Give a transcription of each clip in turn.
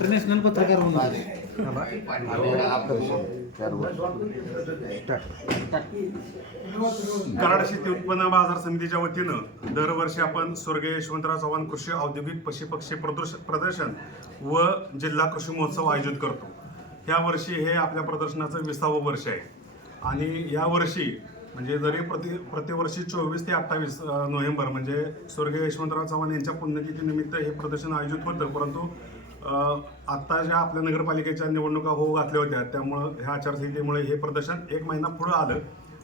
International पत्रकार म्हणून. कराड शेती उत्पन्न बाजार समितीच्या वतीनं दरवर्षी आपण स्वर्गीय यशवंतराव चव्हाण कृषी औद्योगिक पशु पक्षी प्रदर्श प्रदर्शन व जिल्हा कृषी महोत्सव आयोजित करतो. या वर्षी हे आपल्या प्रदर्शनाचं विसावं वर्ष आहे. आणि या वर्षी म्हणजे जरी प्रति प्रतिवर्षी चोवीस ते अठ्ठावीस नोव्हेंबर म्हणजे स्वर्गीय यशवंतराव चव्हाण यांच्या पुण्यतिथीनिमित्त हे प्रदर्शन आयोजित होतं परंतु अ, आत्ता ज्या आपल्या नगरपालिकेच्या निवडणुका होऊ घातल्या होत्या त्यामुळं ह्या आचारसंहितेमुळे हे प्रदर्शन एक महिना पुढं आलं.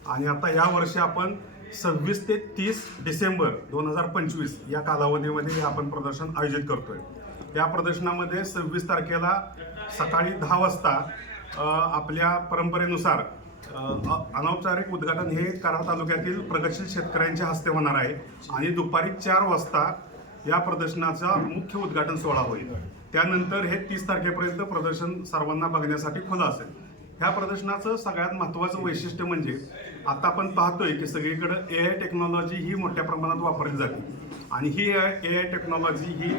आणि आता या वर्षी आपण सव्वीस ते तीस डिसेंबर दोन हजार पंचवीस या कालावधीमध्ये हे आपण प्रदर्शन आयोजित करतोय. या प्रदर्शनामध्ये सव्वीस तारखेला सकाळी दहा वाजता आपल्या परंपरेनुसार अनौपचारिक उद्घाटन हे कराड तालुक्यातील प्रगतशील शेतकऱ्यांच्या हस्ते होणार आहे. आणि दुपारी चार वाजता या प्रदर्शनाचा मुख्य उद्घाटन सोहळा होईल. त्यानंतर हे तीस तारखेपर्यंत प्रदर्शन सर्वांना बघण्यासाठी खुलं असेल. ह्या प्रदर्शनाचं सगळ्यात महत्त्वाचं वैशिष्ट्य म्हणजे आता आपण पाहतोय की सगळीकडं ए आय टेक्नॉलॉजी ही मोठ्या प्रमाणात वापरली जाते. आणि ही ए आय टेक्नॉलॉजी ही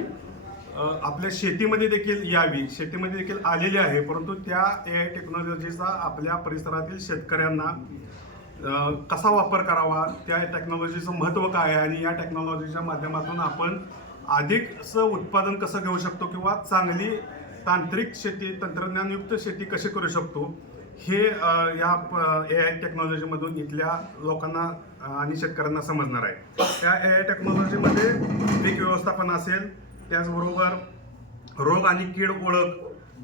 आपल्या शेतीमध्ये देखील यावी शेतीमध्ये देखील आलेली आहे परंतु त्या ए आय टेक्नॉलॉजीचा आपल्या परिसरातील शेतकऱ्यांना कसा वापर करावा त्या टेक्नॉलॉजीचं महत्त्व काय आहे आणि या टेक्नॉलॉजीच्या माध्यमातून आपण अधिकचं उत्पादन कसं घेऊ शकतो किंवा चांगली तांत्रिक शेती तंत्रज्ञानयुक्त शेती कशी करू शकतो हे या ए आय टेक्नॉलॉजीमधून इथल्या लोकांना आणि शेतकऱ्यांना समजणार आहे. त्या ए आय टेक्नॉलॉजीमध्ये पीक व्यवस्थापन असेल त्याचबरोबर रोग आणि कीड ओळख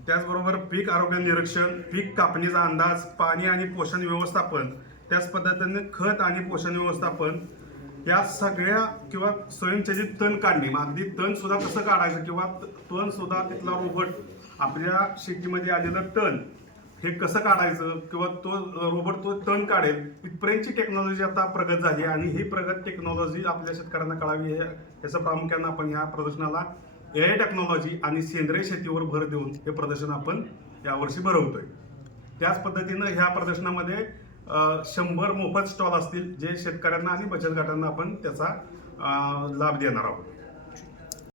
त्याचबरोबर पीक आरोग्य निरीक्षण पीक कापणीचा अंदाज पाणी आणि पोषण व्यवस्थापन त्याच पद्धतीने खत आणि पोषण व्यवस्थापन या सगळ्या किंवा स्वयंचलित तण काढणे. मग अगदी तण सुद्धा कसं काढायचं किंवा तण सुद्धा तिथला रोबोट आपल्या शेतीमध्ये आलेलं तण हे कसं काढायचं किंवा तो रोबोट तो तण काढेल इथपर्यंतची टेक्नॉलॉजी आता प्रगत झाली आणि ही प्रगत टेक्नॉलॉजी आपल्या शेतकऱ्यांना कळावी हे याचं प्रामुख्यानं आपण ह्या प्रदर्शनाला ए आय टेक्नॉलॉजी आणि सेंद्रिय शेतीवर भर देऊन हे प्रदर्शन आपण यावर्षी भरवतोय. त्याच पद्धतीनं ह्या प्रदर्शनामध्ये शंभर मोफत स्टॉल असतील जे शेतकऱ्यांना आणि बचत गटांना आपण त्याचा लाभ देणार आहोत.